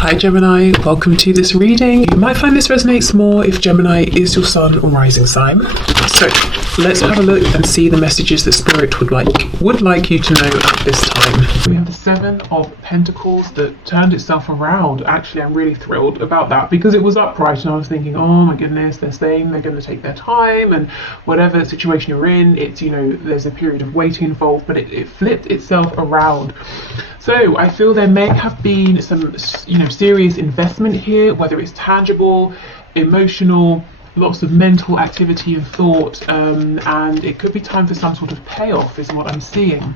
Hi Gemini, welcome to this reading. You might find this resonates more if Gemini is your sun or rising sign. So let's have a look and see the messages that Spirit would like you to know at this time. We have the Seven of Pentacles that turned itself around. Actually, I'm really thrilled about that because it was upright and I was thinking, oh my goodness, they're saying they're going to take their time and whatever situation you're in, it's, you know, there's a period of waiting involved, but it flipped itself around. So I feel there may have been some, serious investment here, whether it's tangible, emotional, lots of mental activity and thought, and it could be time for some sort of payoff is what I'm seeing.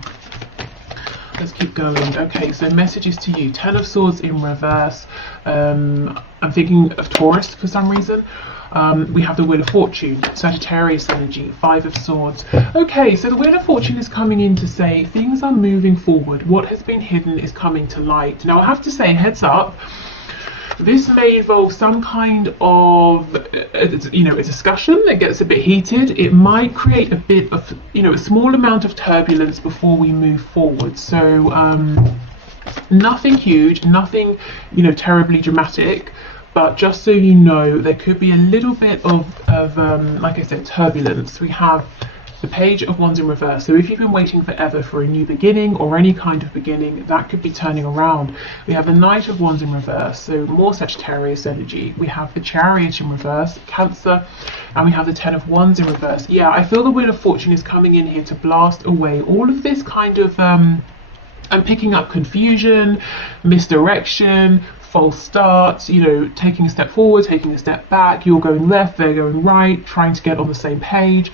Let's keep going. Okay, so messages to you. Ten of Swords in reverse. I'm thinking of Taurus for some reason. We have the Wheel of Fortune, Sagittarius energy, Five of Swords. Okay, so the Wheel of Fortune is coming in to say things are moving forward. What has been hidden is coming to light. Now I have to say, heads up, this may involve some kind of, a discussion that gets a bit heated. It might create a bit of, a small amount of turbulence before we move forward. So nothing huge, nothing, terribly dramatic. But just so you know, there could be a little bit of like I said, turbulence. We have the Page of Wands in reverse. So if you've been waiting forever for a new beginning or any kind of beginning, that could be turning around. We have the Knight of Wands in reverse, so more Sagittarius energy. We have the Chariot in reverse, Cancer, and we have the Ten of Wands in reverse. Yeah, I feel the Wheel of Fortune is coming in here to blast away all of this kind of, I'm picking up confusion, misdirection, false starts, taking a step forward, taking a step back, you're going left, they're going right, trying to get on the same page,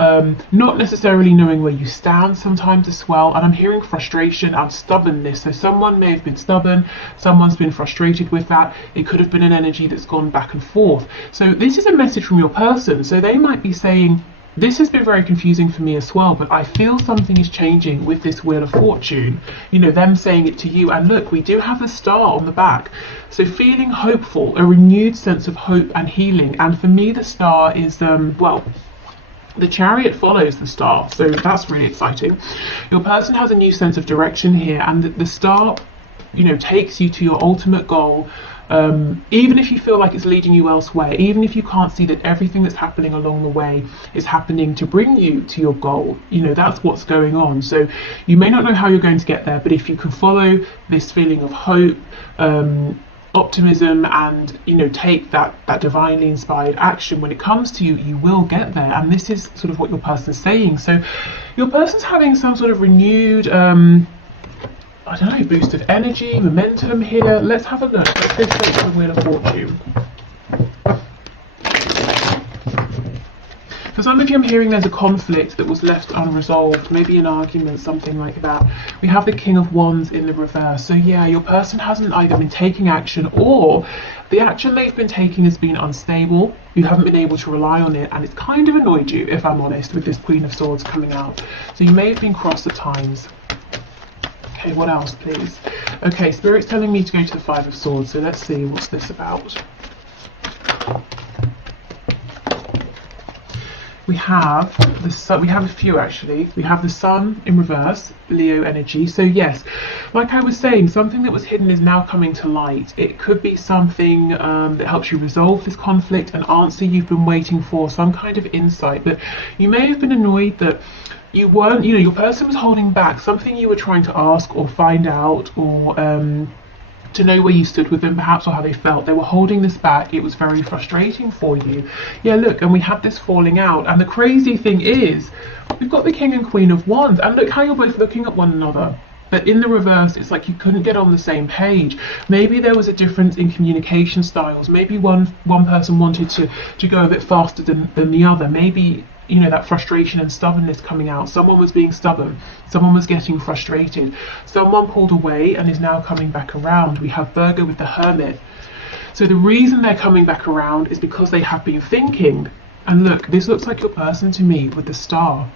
not necessarily knowing where you stand sometimes as well. And I'm hearing frustration and stubbornness. So someone may have been stubborn, someone's been frustrated with that. It could have been an energy that's gone back and forth. So this is a message from your person. So they might be saying, this has been very confusing for me as well, but I feel something is changing with this Wheel of Fortune. Them saying it to you. And look, we do have the Star on the back. So feeling hopeful, a renewed sense of hope and healing. And for me, the Star is, the Chariot follows the Star. So that's really exciting. Your person has a new sense of direction here. And the Star, takes you to your ultimate goal. Even if you feel like it's leading you elsewhere, even if you can't see that everything that's happening along the way is happening to bring you to your goal, that's what's going on. So you may not know how you're going to get there, but if you can follow this feeling of hope, optimism, and take that divinely inspired action when it comes to you, you will get there. And this is sort of what your person's saying. So your person's having some sort of renewed boost of energy, momentum here. Let's have a look. Let's go straight to the Wheel of Fortune. For some of you, I'm hearing there's a conflict that was left unresolved, maybe an argument, something like that. We have the King of Wands in the reverse. So yeah, your person hasn't either been taking action, or the action they've been taking has been unstable. You haven't been able to rely on it, and it's kind of annoyed you, if I'm honest, with this Queen of Swords coming out. So you may have been cross at times. Okay, what else, please? Okay, Spirit's telling me to go to the Five of Swords, so let's see what's this about. We have the Sun. We have a few actually. We have the Sun in reverse, Leo energy. So yes, like I was saying, something that was hidden is now coming to light. It could be something that helps you resolve this conflict, an answer you've been waiting for, some kind of insight. But you may have been annoyed that you weren't, your person was holding back something you were trying to ask or find out, or to know where you stood with them perhaps, or how they felt. They were holding this back. It was very frustrating for you. Yeah, look, and we have this falling out. And the crazy thing is, we've got the King and Queen of Wands, and look how you're both looking at one another. But in the reverse, it's like you couldn't get on the same page. Maybe there was a difference in communication styles. Maybe one person wanted to go a bit faster than the other. Maybe that frustration and stubbornness coming out. Someone was being stubborn. Someone was getting frustrated. Someone pulled away and is now coming back around. We have Virgo with the Hermit. So the reason they're coming back around is because they have been thinking. And look, this looks like your person to me with the Star.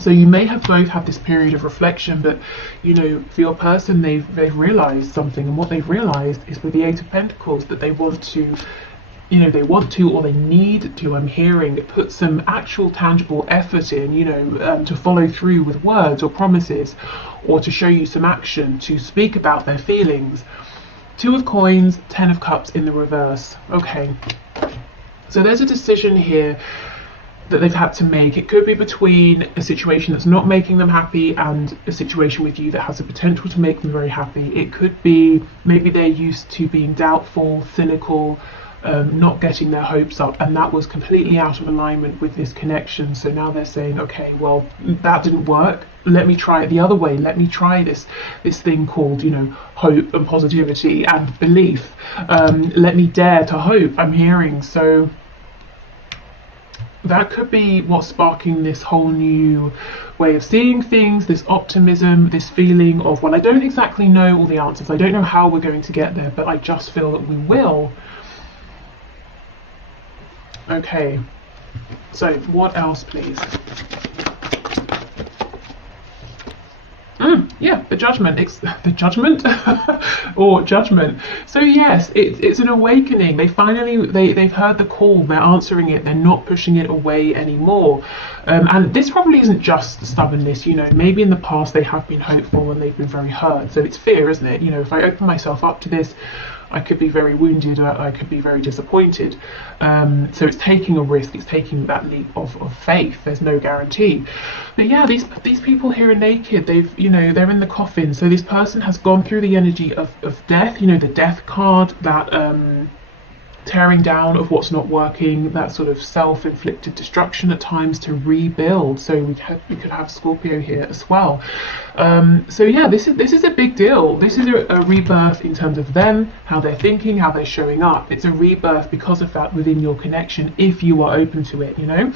So you may have both had this period of reflection, but for your person, they've realized something, and what they've realized is with the Eight of Pentacles that they want to or they need to, I'm hearing, put some actual tangible effort in, to follow through with words or promises, or to show you some action, to speak about their feelings. Two of Coins, Ten of Cups in the reverse. Okay, so there's a decision here that they've had to make. It could be between a situation that's not making them happy and a situation with you that has the potential to make them very happy. It could be maybe they're used to being doubtful, cynical, not getting their hopes up, and that was completely out of alignment with this connection. So now they're saying, okay, well, that didn't work, let me try it the other way. Let me try this thing called, you know, hope and positivity and belief. Let me dare to hope, I'm hearing. So that could be what's sparking this whole new way of seeing things, this optimism, this feeling of, well, I don't exactly know all the answers, I don't know how we're going to get there, but I just feel that we will. Okay, so what else, please? Yeah, the Judgment. It's the Judgment or Judgment. So yes, it's an awakening. They've heard the call. They're answering it. They're not pushing it away anymore. And this probably isn't just stubbornness. You know, maybe in the past they have been hopeful and they've been very hurt. So it's fear, isn't it? You know, if I open myself up to this, I could be very wounded, or I could be very disappointed. So it's taking a risk, it's taking that leap of faith. There's no guarantee. But yeah, these people here are naked. They're in the coffin. So this person has gone through the energy of death, you know, the death card, that tearing down of what's not working, that sort of self-inflicted destruction at times to rebuild. So we could have Scorpio here as well. So yeah, this is a big deal. This is a rebirth in terms of them, how they're thinking, how they're showing up. It's a rebirth because of that within your connection, if you are open to it, you know.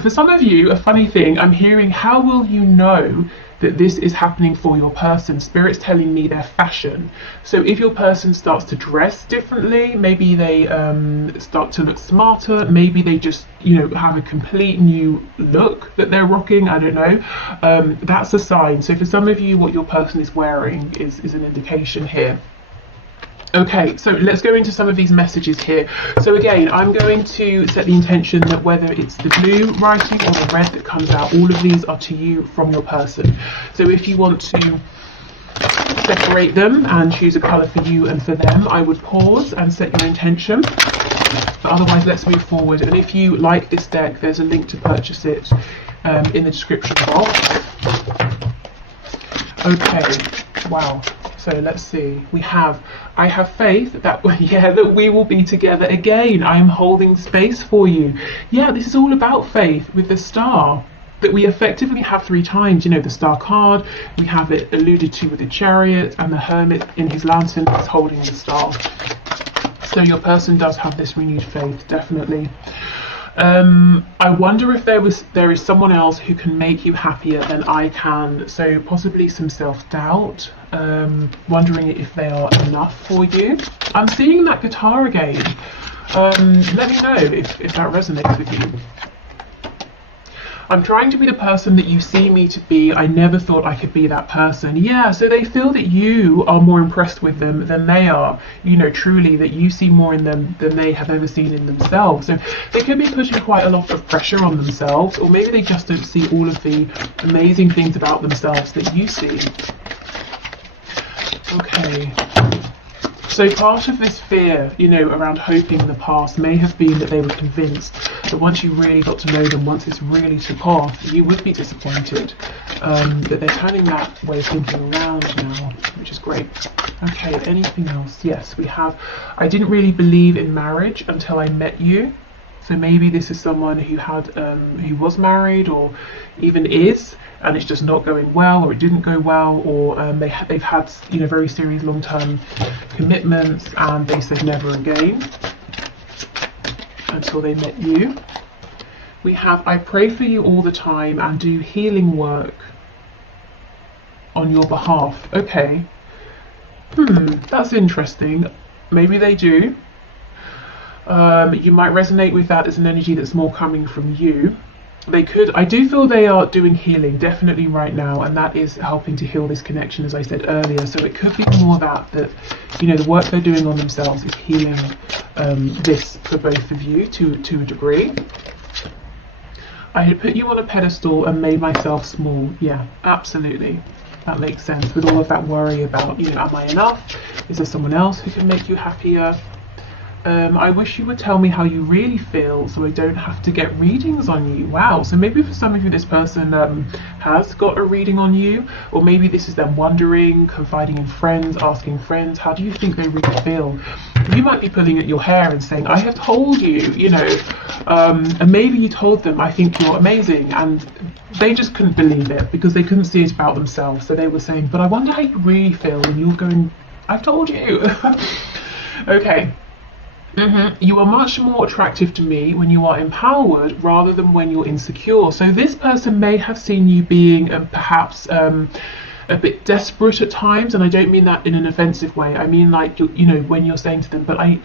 For some of you, a funny thing, I'm hearing, how will you know that this is happening for your person? Spirit's telling me their fashion. So if your person starts to dress differently, maybe they start to look smarter, maybe they just, you know, have a complete new look that they're rocking, I don't know, that's a sign. So for some of you, what your person is wearing is an indication here. Okay, so let's go into some of these messages here. So again, I'm going to set the intention that whether it's the blue writing or the red that comes out, all of these are to you from your person. So if you want to separate them and choose a colour for you and for them, I would pause and set your intention. But otherwise, let's move forward. And if you like this deck, there's a link to purchase it in the description box. Okay, wow. So let's see, I have faith that, yeah, that we will be together again. I am holding space for you. Yeah, this is all about faith with the star that we effectively have 3 times. You know, the star card, we have it alluded to with the Chariot, and the Hermit in his lantern is holding the star. So your person does have this renewed faith, definitely. I wonder if there is someone else who can make you happier than I can. So possibly some self-doubt, wondering if they are enough for you. I'm seeing that guitar again. Let me know if that resonates with you. I'm trying to be the person that you see me to be. I never thought I could be that person. Yeah, so they feel that you are more impressed with them than they are. You know, truly, that you see more in them than they have ever seen in themselves. So they could be putting quite a lot of pressure on themselves, or maybe they just don't see all of the amazing things about themselves that you see. Okay. So part of this fear, you know, around hoping in the past may have been that they were convinced that once you really got to know them, once this really took off, you would be disappointed. But they're turning that way of thinking around now, which is great. Okay, anything else? Yes, we have, I didn't really believe in marriage until I met you. So maybe this is someone who who was married or even is, and it's just not going well, or it didn't go well, or they've had, you know, very serious long-term commitments, and they said never again until they met you. We have, I pray for you all the time and do healing work on your behalf. Okay. That's interesting. Maybe they do. You might resonate with that as an energy that's more coming from you. They could, I do feel they are doing healing definitely right now, and that is helping to heal this connection, as I said earlier. So it could be more that you know, the work they're doing on themselves is healing this for both of you to a degree. I had put you on a pedestal and made myself small. Yeah, absolutely. That makes sense with all of that worry about, you know, am I enough? Is there someone else who can make you happier? I wish you would tell me how you really feel so I don't have to get readings on you. Wow, so maybe for some of you this person has got a reading on you, or maybe this is them wondering, confiding in friends, asking friends, how do you think they really feel? You might be pulling at your hair and saying, I have told you, you know, and maybe you told them, I think you're amazing, and they just couldn't believe it because they couldn't see it about themselves. So they were saying, but I wonder how you really feel, and you're going, I've told you. Okay. You are much more attractive to me when you are empowered rather than when you're insecure. So this person may have seen you being perhaps a bit desperate at times, and I don't mean that in an offensive way. I mean like, you know, when you're saying to them, but I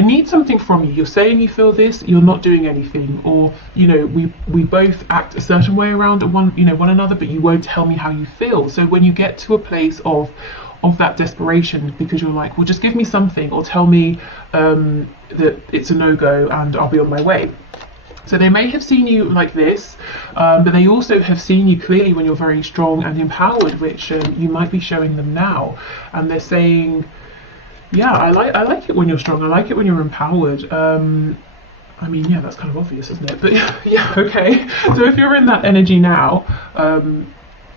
need something from you. You're saying you feel this, you're not doing anything, or you know, we both act a certain way around one another, but you won't tell me how you feel. So when you get to a place of that desperation, because you're like, well, just give me something, or tell me that it's a no-go and I'll be on my way. So they may have seen you like this, but they also have seen you clearly when you're very strong and empowered, which you might be showing them now. And they're saying, yeah, I like it when you're strong, I like it when you're empowered. I mean, yeah, that's kind of obvious, isn't it? But yeah, okay. So if you're in that energy now,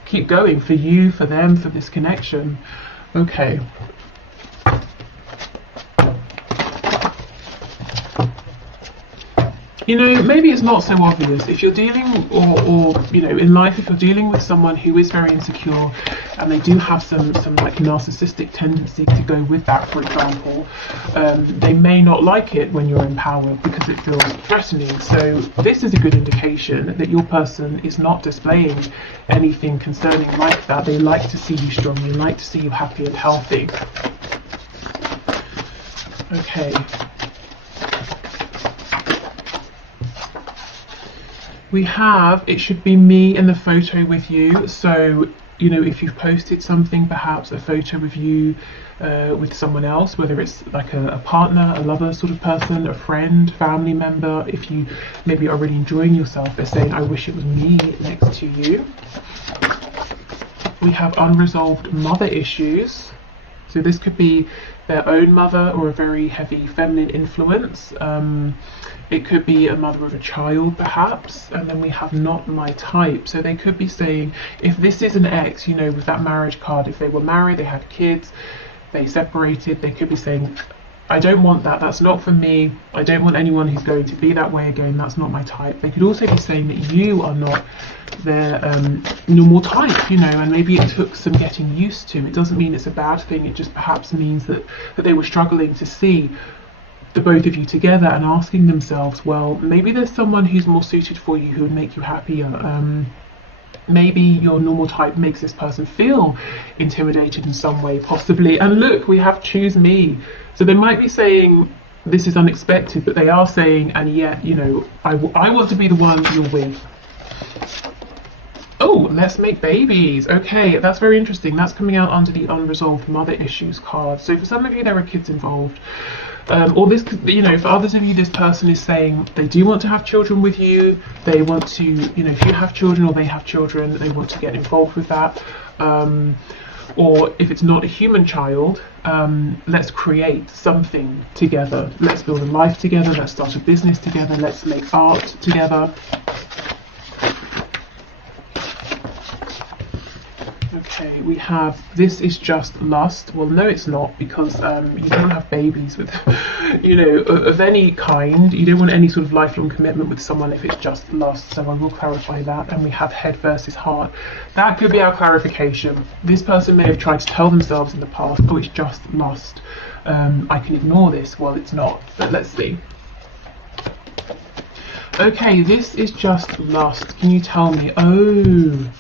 keep going, for you, for them, for this connection. Okay. You know, maybe it's not so obvious. If you're dealing, or you know, in life, if you're dealing with someone who is very insecure and they do have some like narcissistic tendency to go with that, for example, they may not like it when you're empowered because it feels threatening. So this is a good indication that your person is not displaying anything concerning like that. They like to see you strong, they like to see you happy and healthy. Okay. We have, it should be me in the photo with you. So, you know, if you've posted something, perhaps a photo of you with someone else, whether it's like a partner, a lover sort of person, a friend, family member, if you maybe are really enjoying yourself, they're saying, I wish it was me next to you. We have unresolved mother issues. So this could be their own mother or a very heavy feminine influence. It could be a mother of a child, perhaps. And then we have not my type. So they could be saying, if this is an ex, you know, with that marriage card, if they were married, they had kids, they separated, they could be saying, I don't want that, that's not for me, I don't want anyone who's going to be that way again, that's not my type. They could also be saying that you are not their normal type, you know, and maybe it took some getting used to. It doesn't mean it's a bad thing, it just perhaps means that they were struggling to see the both of you together and asking themselves, well, maybe there's someone who's more suited for you who would make you happier. Maybe your normal type makes this person feel intimidated in some way, possibly. And look, we have choose me. So they might be saying, this is unexpected, but they are saying, and yet, you know, I want to be the one you're with. Oh, let's make babies. Okay, that's very interesting. That's coming out under the unresolved mother issues card. So for some of you, there are kids involved. Or this, you know, for others of you, this person is saying they do want to have children with you. They want to, you know, if you have children or they have children, they want to get involved with that. Or if it's not a human child, let's create something together. Let's build a life together. Let's start a business together. Let's make art together. Okay, we have, this is just lust. Well, no, it's not, because you don't have babies with, you know, of any kind. You don't want any sort of lifelong commitment with someone if it's just lust. So I will clarify that. And we have head versus heart. That could be our clarification. This person may have tried to tell themselves in the past, oh, it's just lust. I can ignore this. Well, it's not, but let's see. Okay, this is just lust. Can you tell me? Oh,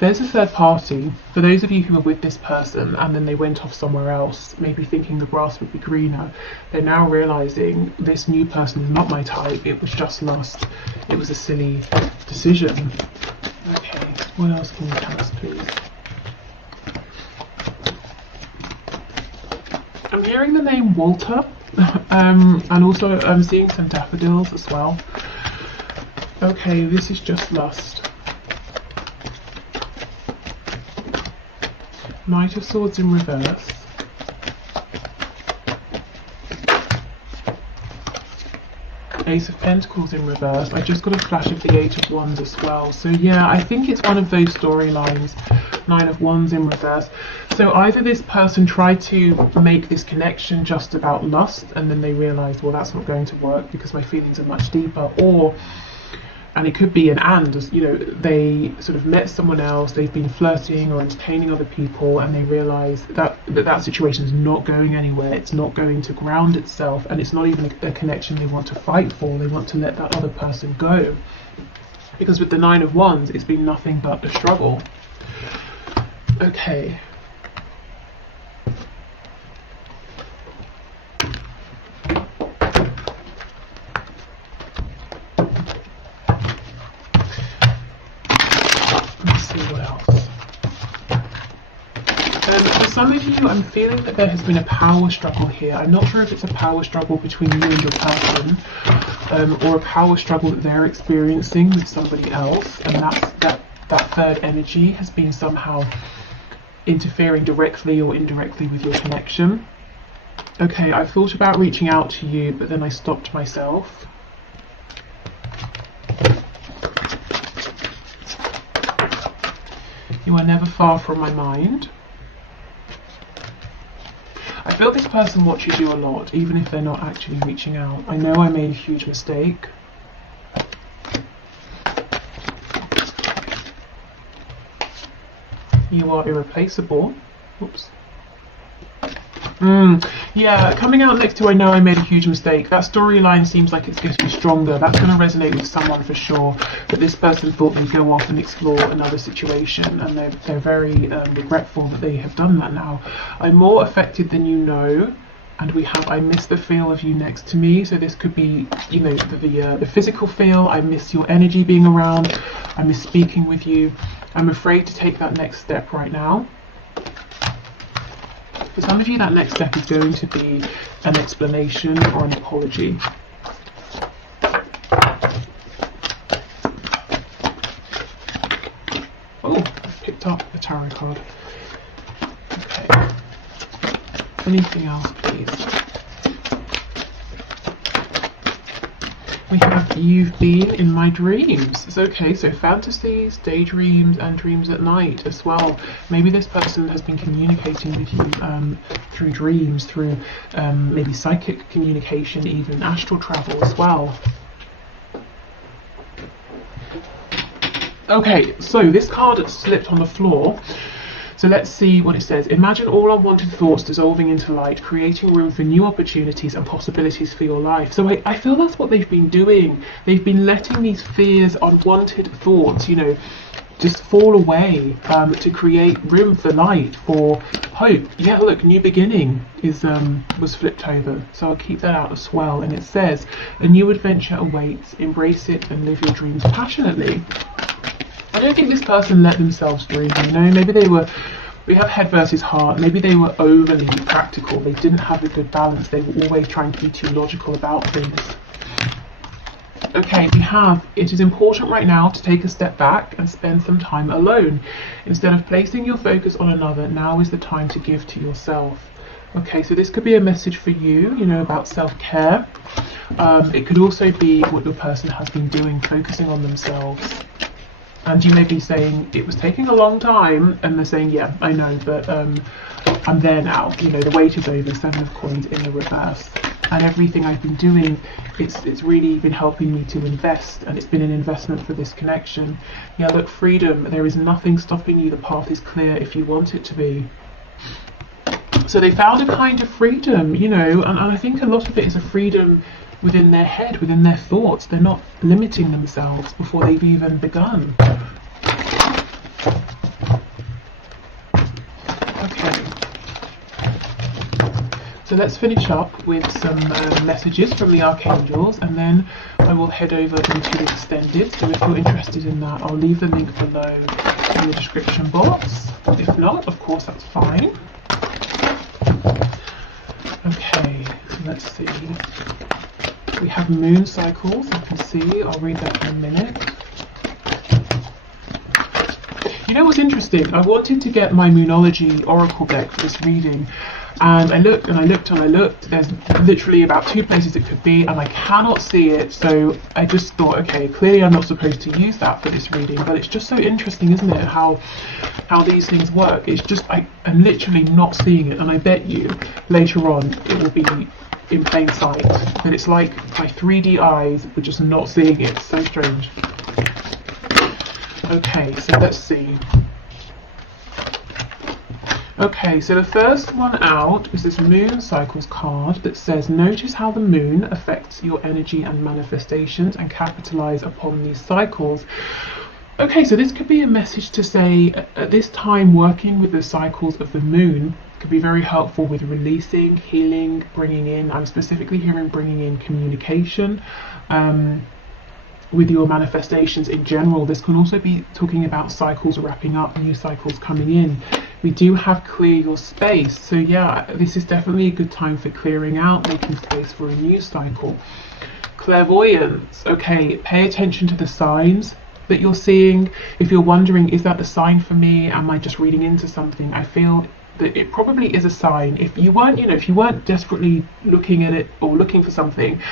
there's a third party. For those of you who are with this person and then they went off somewhere else, maybe thinking the grass would be greener, they're now realizing this new person is not my type. It was just lust. It was a silly decision. Okay, what else can you tell us, please? I'm hearing the name Walter, and also I'm seeing some daffodils as well. Okay, this is just lust. Knight of Swords in reverse. Ace of Pentacles in reverse. I just got a flash of the Eight of Wands as well. So yeah, I think it's one of those storylines. Nine of Wands in reverse. So either this person tried to make this connection just about lust, and then they realized, well, that's not going to work because my feelings are much deeper, or, and it could be an and, you know, they sort of met someone else, they've been flirting or entertaining other people, and they realize that that situation is not going anywhere, it's not going to ground itself, and it's not even a connection they want to fight for. They want to let that other person go. Because with the Nine of Wands, it's been nothing but a struggle. Okay. For some of you, I'm feeling that there has been a power struggle here. I'm not sure if it's a power struggle between you and your person, or a power struggle that they're experiencing with somebody else, and that third energy has been somehow interfering directly or indirectly with your connection. Okay, I thought about reaching out to you, but then I stopped myself. You are never far from my mind. I feel this person watches you a lot, even if they're not actually reaching out. I know I made a huge mistake. You are irreplaceable. Oops. Yeah, coming out next to I know I made a huge mistake. That storyline seems like it's getting stronger. That's going to resonate with someone for sure. That this person thought they'd go off and explore another situation, and they're very regretful that they have done that now. I'm more affected than you know, and we have I miss the feel of you next to me. So this could be, you know, the physical feel. I miss your energy being around. I miss speaking with you. I'm afraid to take that next step right now. For some of you, that next step is going to be an explanation or an apology. Oh, I've picked up a tarot card. Okay. Anything else, please? We have you've been in my dreams. It's okay, so fantasies, daydreams, and dreams at night as well. Maybe this person has been communicating with you through dreams, through maybe psychic communication, even astral travel as well. Okay, so this card slipped on the floor. So let's see what it says. Imagine all unwanted thoughts dissolving into light, creating room for new opportunities and possibilities for your life. So I feel that's what they've been doing. They've been letting these fears, unwanted thoughts, you know, just fall away to create room for light, for hope. Yeah, look, new beginning was flipped over. So I'll keep that out as well. And it says, a new adventure awaits. Embrace it and live your dreams passionately. I don't think this person let themselves dream, you know, maybe we have head versus heart, maybe they were overly practical, they didn't have a good balance, they were always trying to be too logical about things. Okay, we have, it is important right now to take a step back and spend some time alone. Instead of placing your focus on another, now is the time to give to yourself. Okay, so this could be a message for you, you know, about self-care. It could also be what your person has been doing, focusing on themselves. And you may be saying, it was taking a long time, and they're saying, yeah, I know, but I'm there now. You know, the wait is over, Seven of Coins in the reverse. And everything I've been doing, it's really been helping me to invest, and it's been an investment for this connection. Yeah, look, freedom, there is nothing stopping you. The path is clear if you want it to be. So they found a kind of freedom, you know, and I think a lot of it is a freedom within their head, within their thoughts. They're not limiting themselves before they've even begun. Okay. So let's finish up with some messages from the archangels, and then I will head over into the extended. So if you're interested in that, I'll leave the link below in the description box. If not, of course, that's fine. Okay, so let's see. We have moon cycles, you can see. I'll read that in a minute. You know what's interesting? I wanted to get my Moonology Oracle deck for this reading, And I looked and I looked and I looked. There's literally about 2 places it could be, and I cannot see it. So I just thought, okay, clearly I'm not supposed to use that for this reading. But it's just so interesting, isn't it, how these things work? It's just I'm literally not seeing it, and I bet you later on it will be in plain sight. But it's like my 3D eyes were just not seeing it. It's so strange. Okay, so let's see. Okay, so the first one out is this moon cycles card that says, notice how the moon affects your energy and manifestations and capitalize upon these cycles. Okay, so this could be a message to say, at this time, working with the cycles of the moon could be very helpful with releasing, healing, bringing in. I'm specifically hearing bringing in communication. With your manifestations in general. This can also be talking about cycles wrapping up, new cycles coming in. We do have clear your space, so yeah, this is definitely a good time for clearing out, making space for a new cycle. Clairvoyance. Okay, pay attention to the signs that you're seeing. If you're wondering, is that the sign for me? Am I just reading into something? I feel that it probably is a sign. If you weren't, if you weren't desperately looking at it or looking for something,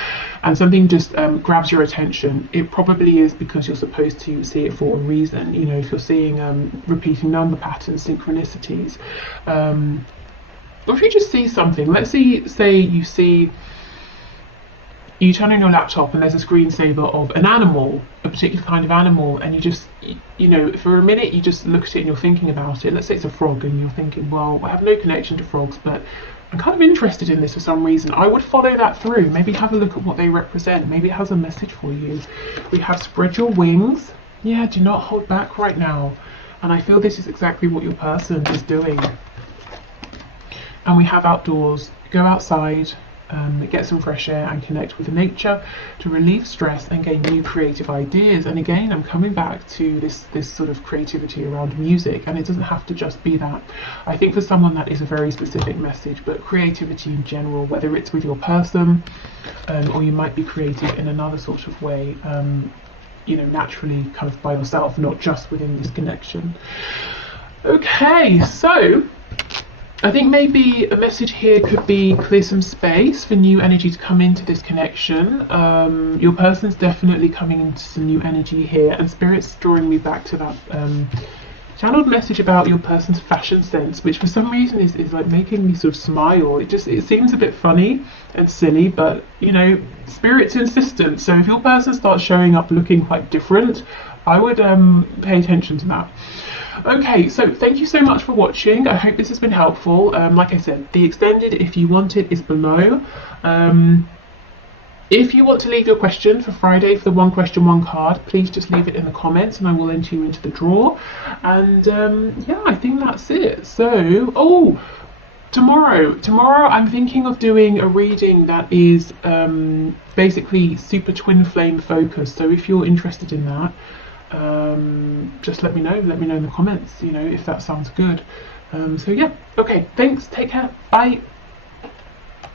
and something just grabs your attention, it probably is because you're supposed to see it for a reason. If you're seeing repeating number patterns, synchronicities, or if you just see something. Let's say you turn on your laptop and there's a screensaver of an animal, a particular kind of animal, and you just, for a minute you just look at it and you're thinking about it. Let's say it's a frog and you're thinking, well, I have no connection to frogs, but I'm kind of interested in this for some reason. I would follow that through. Maybe have a look at what they represent. Maybe it has a message for you. We have spread your wings. Yeah, do not hold back right now. And I feel this is exactly what your person is doing. And we have outdoors. Go outside. Get some fresh air and connect with nature to relieve stress and gain new creative ideas. And again, I'm coming back to this sort of creativity around music, and it doesn't have to just be that. I think for someone that is a very specific message, but creativity in general, whether it's with your person or you might be creative in another sort of way, naturally kind of by yourself, not just within this connection. Okay, so I think maybe a message here could be clear some space for new energy to come into this connection. Your person's definitely coming into some new energy here, and Spirit's drawing me back to that channeled message about your person's fashion sense, which for some reason is like making me sort of smile. It seems a bit funny and silly, but Spirit's insistent. So if your person starts showing up looking quite different, I would pay attention to that. Okay, so thank you so much for watching. I hope this has been helpful. Like I said, the extended, if you want it, is below. If you want to leave your question for Friday for the one question, one card, please just leave it in the comments and I will enter you into the draw. And yeah, I think that's it. So, tomorrow I'm thinking of doing a reading that is basically super twin flame focused. So if you're interested in that, just let me know in the comments, if that sounds good. So yeah, okay, thanks, take care, bye.